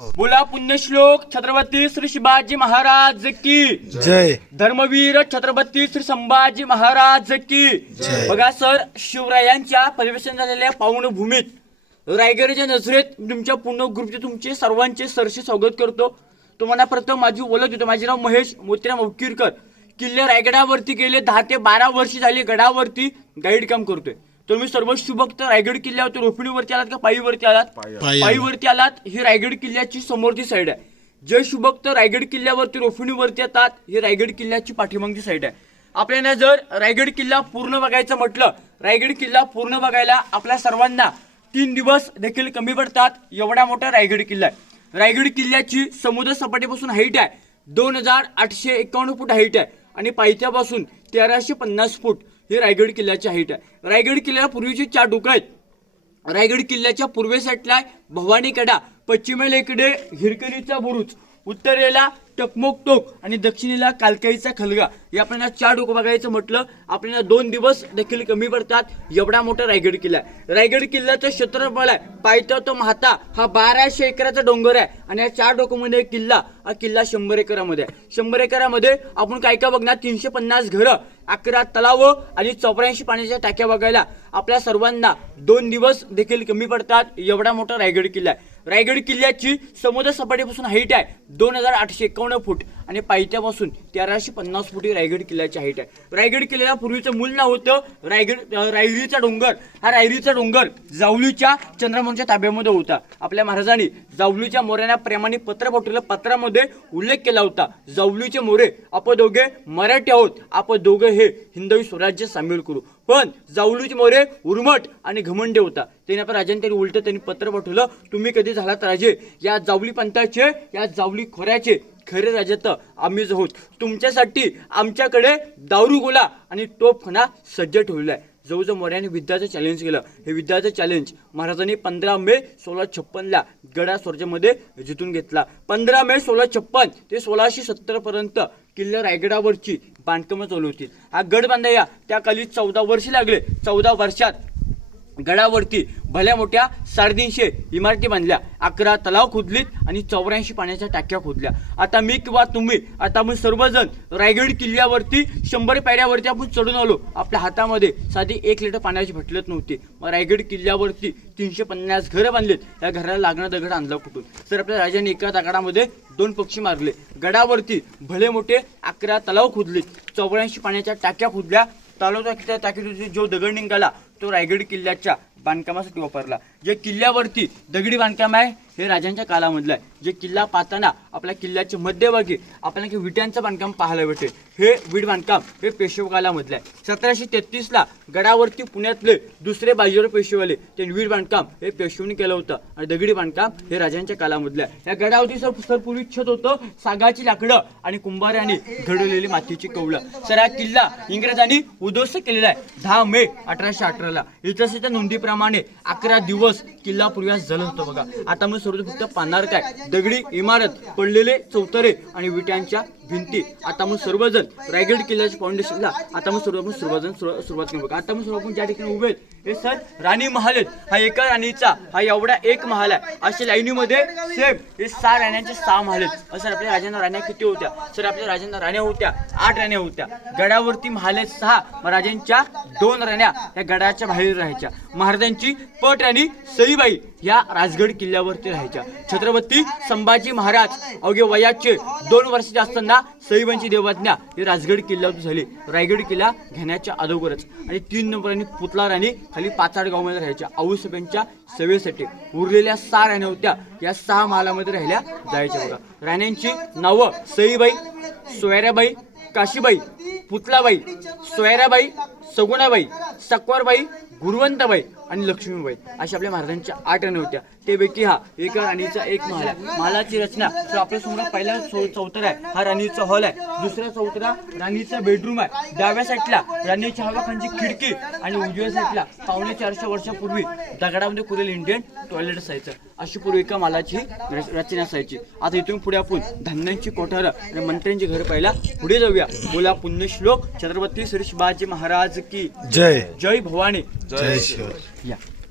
बोला पुण्यश्लोक छत्रपती श्री शिवाजी महाराज की जय. धर्मवीर छत्रपती श्री संभाजी महाराज की जय. बघा सर, शिवरायांच्या परिवेशन झालेल्या पावनभूमीत रायगडच्या नजरेत तुमच्या पूर्ण ग्रुपचे तुमचे सर्वांचे सरसे स्वागत करतो. तुम्हाला प्रथम माझी ओळख देतो. माझे नाव महेश मोतीराम उकीरकर. किल्ले रायगडावरती गेले 10 ते 12 वर्ष झाली गडावरती गाईड काम करतोय. तुम्ही सर्व शुभक्त रायगड किल्ल्यावरती रोपणीवरती आलात का पायीवरती आलात? पायीवरती आलात. ही रायगड किल्ल्याची समोरची साईड आहे. जे शुभक्त रायगड किल्ल्यावरती रोपणीवरती येतात ही रायगड किल्ल्याची पाठीमागची साईड आहे. आपल्याला जर रायगड किल्ला पूर्ण बघायचं म्हटलं, रायगड किल्ला पूर्ण बघायला आपल्या सर्वांना 3 दिवस देखील कमी पडतात. एवढा मोठा रायगड किल्ला आहे. रायगड किल्ल्याची समुद्र सपाटीपासून हाईट आहे 2851 फूट हाईट आहे आणि पायथ्यापासून 1350 फूट ही रायगड किल्ल्याची हाईट आहे. रायगड किल्ल्याला पूर्वीची 4 डोकं आहेत. रायगड किल्ल्याच्या पूर्वे साईडला भवानी कडा, पश्चिमेला इकडे हिरकणीचा बुरुज, उत्तरेला टकमोक टोक आणि दक्षिणेला कालकाईचा खलगा. हे आपल्याला 4 डोकं बघायचं म्हटलं आपल्याला 2 दिवस देखील कमी पडतात. एवढा मोठा रायगड किल्ला आहे. रायगड किल्ल्याचं क्षेत्रफळ आहे पायथा तो महाता हा 1200 एकराचा डोंगर आहे आणि या 4 डोकामध्ये किल्ला 100 एकरामध्ये आहे. 100 एकरामध्ये आपण काय काय बघणार? 350 घरं, 11 तलाव आणि 84 पाण्याच्या टाक्या बघायला आपल्या सर्वांना 2 दिवस देखील कमी पडतात. एवढा मोठा रायगड किल्ला आहे. रायगड किल्ल्याची समुद्र सपाटीपासून हाईट आहे 2851 फूट आणि पायथ्यापासून 1350 फूट ही रायगड किल्ल्याची हाईट आहे. रायगड किल्ल्याला पूर्वीचं मूल नाव होतं रायरीचा डोंगर. हा रायरीचा डोंगर जावलीच्या चंद्रमोहनच्या ताब्यामध्ये होता. आपल्या महाराजांनी जावलीच्या मोऱ्यांना प्रेमाने पत्र पाठवलं. पत्रामध्ये उल्लेख केला होता, जावलीचे मोरे आपण दोघे मराठी आहोत, आपण दोघे हे हिंदवी स्वराज्य सामील करू. पण जावलीचे मोरे उर्मट आणि घमंडे होता. त्यांनी आपण राजांनी उलट त्यांनी पत्र पाठवलं, तुम्ही कधी झालात राजे? या जावली पंथाचे, या जावली खोऱ्याचे खरे राजे तर आम्हीच आहोत. तुमच्यासाठी आमच्याकडे दारू गोला आणि तोफखाना सज्ज ठेवलेला आहे. जवळजवळ मोऱ्याने विद्याचं चॅलेंज केलं. हे विद्याचं चॅलेंज महाराजांनी 15 मे 1656 गडा स्वर्जामध्ये जिंकून घेतला. 15 मे 1656 ते 1670 पर्यंत किल्ला रायगडावरची बांधकामं चालू होती. हा गड बांधाया त्या काली 14 वर्ष लागले. 14 वर्षात गडावरती भल्या मोठ्या 350 इमारती बांधल्या, 11 तलाव खोदलीत आणि 84 पाण्याच्या टाक्या खोदल्या. आता मी किंवा तुम्ही, आता आपण सर्वजण रायगड किल्ल्यावरती 100 पायऱ्यावरती आपण चढून आलो. आपल्या हातामध्ये साधी 1 लिटर पाण्याची भटलत नव्हती. मग रायगड किल्ल्यावरती 350 घरं बांधलीत. या घराला लागणार दगड आणला कुठून? तर आपल्या राजाने एका दगडामध्ये 2 पक्षी मारले. गडावरती भले मोठे 11 तलाव खोदलीत, 84 पाण्याच्या टाक्या खोदल्या. तलावाच्या टाकीतून जो दगड निघाला तो रायगड किल्ल्याच्या बांधकामासाठी वापरला. जे किल्ल्यावरती दगडी बांधकाम आहे हे राजांच्या काळामधलं आहे. जे किल्ला पाहताना आपल्या किल्ल्याच्या मध्यभागी आपल्याला विटांचं बांधकाम पाहायला भेटेल. हे वीट बांधकाम हे पेशवे काळामधलं आहे. 1733 गडावरती पुण्यातले दुसरे बाजीराव पेशवेवाले त्यांनी वीट बांधकाम हे पेशवेने केलं होतं आणि दगडी बांधकाम हे राजांच्या काळामधलं आहे. या गडावरती सर पूर्वी छत होतं सागाची लाकडं आणि कुंभारांनी घडवलेली मातीची कौलं. सर हा किल्ला इंग्रजांनी उद्ध्वस्त केलेला आहे 10 मे 1818 इतिहासाच्या नोंदीप्रमाणे 11 दिवस किल्ला पूर्वीस जल होतो. बघा आता मी सर्व फक्त पाहणार काय? दगडी इमारत, पडलेले चौतरे आणि विटांच्या भिंती. आता मग सर्वजण रायगड किल्ल्याच्या फाउंडेशनला आता मग सर्वजण सुरुवात करू. बघा आता मग सर्व आपण ज्या ठिकाणी उभे हे सर राणी महल आहेत. हा एका राणीचा हा एवढा एक महल आहे. अशा लाईनीमध्ये सेम हे 6 राण्यांचे 6 महल आहेत. असं आपल्या राजांना राण्या किती होत्या? सर आपल्या राजांना राण्या होत्या 8 राण्या होत्या. गडावरती महल आहेत 6. राजांच्या 2 राण्या या गडाच्या बाहेर राहायच्या. महाराजांची पट राणी सईबाई या राजगड किल्ल्यावरती राहायच्या. छत्रपती संभाजी महाराज अवघे वयाचे 2 वर्षाचे असताना सईबाईंची देवाज्ञा ही राजगड किल्ल्यावरती झाली. रायगड किल्ला घेण्याच्या अगोदरच. आणि 3 नंबरांनी पुतला राणी खाली पाचाड गावामध्ये राहायच्या आऊसाहेबांच्या सेवेसाठी. उरलेल्या 6 राण्या होत्या. या 6 महालामध्ये राहिल्या जायच्या. बघा राण्यांची नावं सईबाई, सोयराबाई, काशीबाई, पुतलाबाई, सोयराबाई, सगुणाबाई, सकवारबाई, गुरुवंताबाई आणि लक्ष्मीबाई अशा आपल्या महाराजांच्या 8 राण्या होत्या. त्यापैकी हा एका राणीचा एक महल आहे. महालाची रचना तर आपल्या समोर पहिला चौतरा आहे हा राणीचा हॉल आहे. दुसरा चौतरा राणीचा बेडरूम आहे. डाव्या साईडला राणीच्या हवाखानची खिडकी आणि उजव्या साईडला 450 वर्षापूर्वी दगडामध्ये कुरेल इंडियन टॉयलेट असायचं. अशी पूर्वी एका महालाची रचना असायची. आता इथून पुढे आपण धान्यांची कोठारं आणि मंत्र्यांची घर पाहिला पुढे जाऊया. बोला पुण्यश्लोक छत्रपती श्री शिवाजी महाराज की जय. जय भवानी. जय शिव. या